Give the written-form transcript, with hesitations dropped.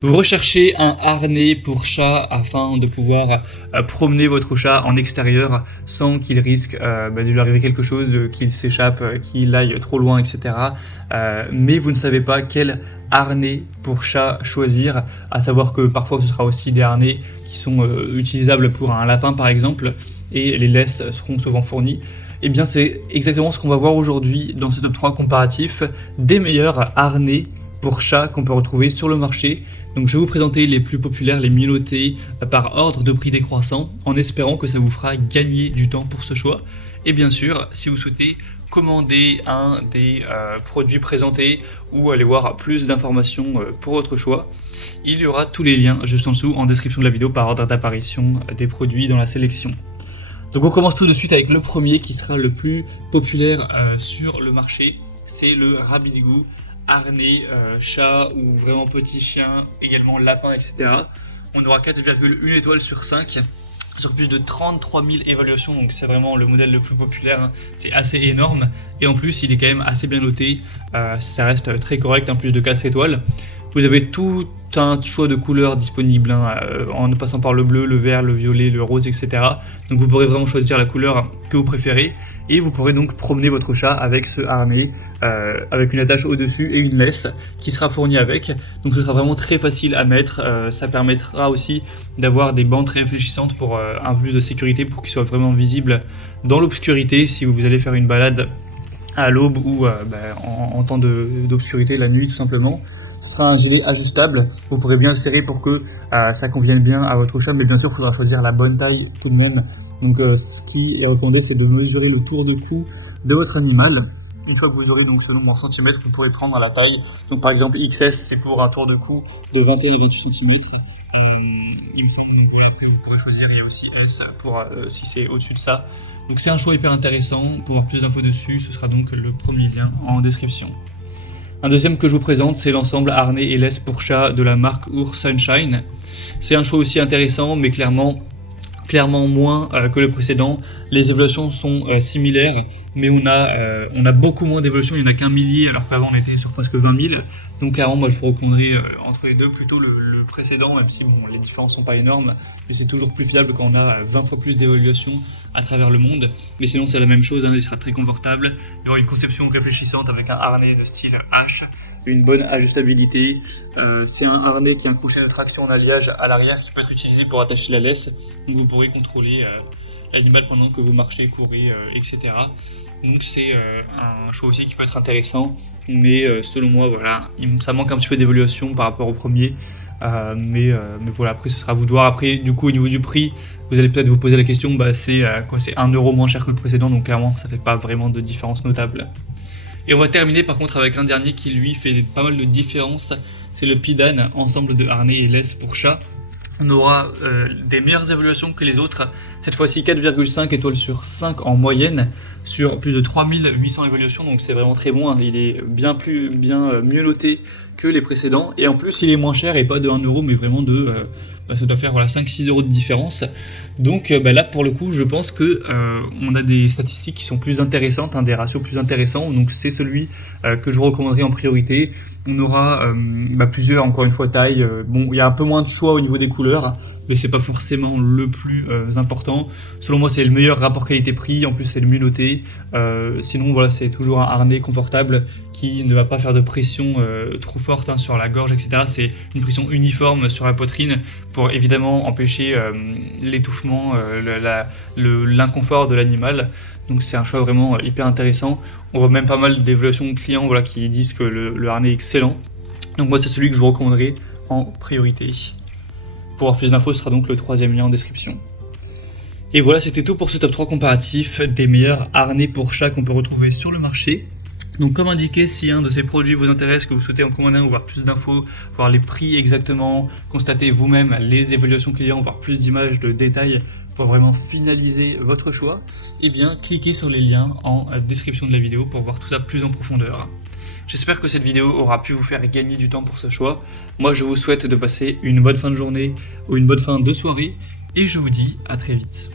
Vous recherchez un harnais pour chat afin de pouvoir promener votre chat en extérieur sans qu'il risque de lui arriver quelque chose, qu'il s'échappe, qu'il aille trop loin, etc. Mais vous ne savez pas quel harnais pour chat choisir, à savoir que parfois ce sera aussi des harnais qui sont utilisables pour un lapin par exemple, et les laisses seront souvent fournies. Et bien c'est exactement ce qu'on va voir aujourd'hui dans ce top 3 comparatif des meilleurs harnais pour chat qu'on peut retrouver sur le marché. Donc je vais vous présenter les plus populaires, les mieux notés par ordre de prix décroissant, en espérant que ça vous fera gagner du temps pour ce choix. Et bien sûr, si vous souhaitez commander un des produits présentés ou aller voir plus d'informations pour votre choix, il y aura tous les liens juste en dessous en description de la vidéo par ordre d'apparition des produits dans la sélection. Donc on commence tout de suite avec le premier qui sera le plus populaire sur le marché, c'est le Rabidgoo. Harnais, chat ou vraiment petit chien, également lapin, etc. On aura 4,1 étoiles sur 5 sur plus de 33 000 évaluations, donc c'est vraiment le modèle le plus populaire, hein. C'est assez énorme et en plus il est quand même assez bien noté, ça reste très correct, en plus de 4 étoiles. Vous avez tout un choix de couleurs disponibles, hein, en passant par le bleu, le vert, le violet, le rose, etc. Donc vous pourrez vraiment choisir la couleur que vous préférez et vous pourrez donc promener votre chat avec ce harnais, avec une attache au-dessus et une laisse qui sera fournie avec. Donc ce sera vraiment très facile à mettre, ça permettra aussi d'avoir des bandes réfléchissantes pour un peu plus de sécurité, pour qu'il soit vraiment visible dans l'obscurité si vous allez faire une balade à l'aube ou en temps d'obscurité, la nuit tout simplement. Ce sera un gilet ajustable, vous pourrez bien le serrer pour que ça convienne bien à votre chat, mais bien sûr il faudra choisir la bonne taille tout de même. Donc ce qui est recommandé, c'est de mesurer le tour de cou de votre animal. Une fois que vous aurez donc ce nombre en centimètres, vous pourrez prendre la taille. Donc par exemple XS, c'est pour un tour de cou de 21 à 28 cm. Il me semble, donc après vous pourrez choisir, il y a aussi S pour si c'est au-dessus de ça. Donc c'est un choix hyper intéressant. Pour avoir plus d'infos dessus, ce sera donc le premier lien en description. Un deuxième que je vous présente, c'est l'ensemble harnais et laisse pour chat de la marque Ur Sunshine. C'est un choix aussi intéressant, mais clairement moins que le précédent. Les évaluations sont similaires, mais on a beaucoup moins d'évaluations, il n'y en a qu'un millier, alors qu'avant on était sur presque 20 000. Donc clairement, moi je vous recommanderais entre les deux plutôt le précédent, même si bon, les différences sont pas énormes, mais c'est toujours plus fiable quand on a 20 fois plus d'évaluations à travers le monde. Mais sinon c'est la même chose, hein, il sera très confortable. Il y aura une conception réfléchissante avec un harnais de style H, une bonne ajustabilité. C'est un harnais qui a un crochet de traction en alliage à l'arrière qui peut être utilisé pour attacher la laisse. Donc vous pourrez contrôler l'animal pendant que vous marchez, courez, etc. Donc c'est un choix aussi qui peut être intéressant, mais selon moi voilà, ça manque un petit peu d'évaluation par rapport au premier, mais voilà, après ce sera à vous de voir. Après du coup au niveau du prix, vous allez peut-être vous poser la question, c'est 1 euro moins cher que le précédent, donc clairement ça fait pas vraiment de différence notable. Et on va terminer par contre avec un dernier qui lui fait pas mal de différence, c'est le Pidan, ensemble de harnais et laisse pour chat. On aura des meilleures évaluations que les autres, cette fois-ci 4,5 étoiles sur 5 en moyenne, sur plus de 3800 évaluations, donc c'est vraiment très bon, hein. Il est bien mieux noté que les précédents, et en plus il est moins cher, et pas de 1 euro, mais vraiment de... ça doit faire 5-6 euros de différence. Donc là pour le coup je pense que on a des statistiques qui sont plus intéressantes, hein, des ratios plus intéressants, donc c'est celui que je vous recommanderais en priorité. On aura plusieurs, encore une fois, tailles. Bon, il y a un peu moins de choix au niveau des couleurs, mais c'est pas forcément le plus important. Selon moi, c'est le meilleur rapport qualité-prix. En plus, c'est le mieux noté. Sinon, voilà, c'est toujours un harnais confortable qui ne va pas faire de pression trop forte, hein, sur la gorge, etc. C'est une pression uniforme sur la poitrine pour évidemment empêcher l'étouffement, l'inconfort de l'animal. Donc c'est un choix vraiment hyper intéressant. On voit même pas mal d'évaluations clients, voilà, qui disent que le harnais est excellent. Donc moi c'est celui que je vous recommanderais en priorité. Pour avoir plus d'infos, ce sera donc le troisième lien en description. Et voilà, c'était tout pour ce top 3 comparatif des meilleurs harnais pour chat qu'on peut retrouver sur le marché. Donc comme indiqué, si un de ces produits vous intéresse, que vous souhaitez en commander un ou voir plus d'infos, voir les prix exactement, constater vous-même les évaluations clients, voir plus d'images, de détails, pour vraiment finaliser votre choix, eh bien cliquez sur les liens en description de la vidéo pour voir tout ça plus en profondeur. J'espère que cette vidéo aura pu vous faire gagner du temps pour ce choix. Moi je vous souhaite de passer une bonne fin de journée ou une bonne fin de soirée et je vous dis à très vite.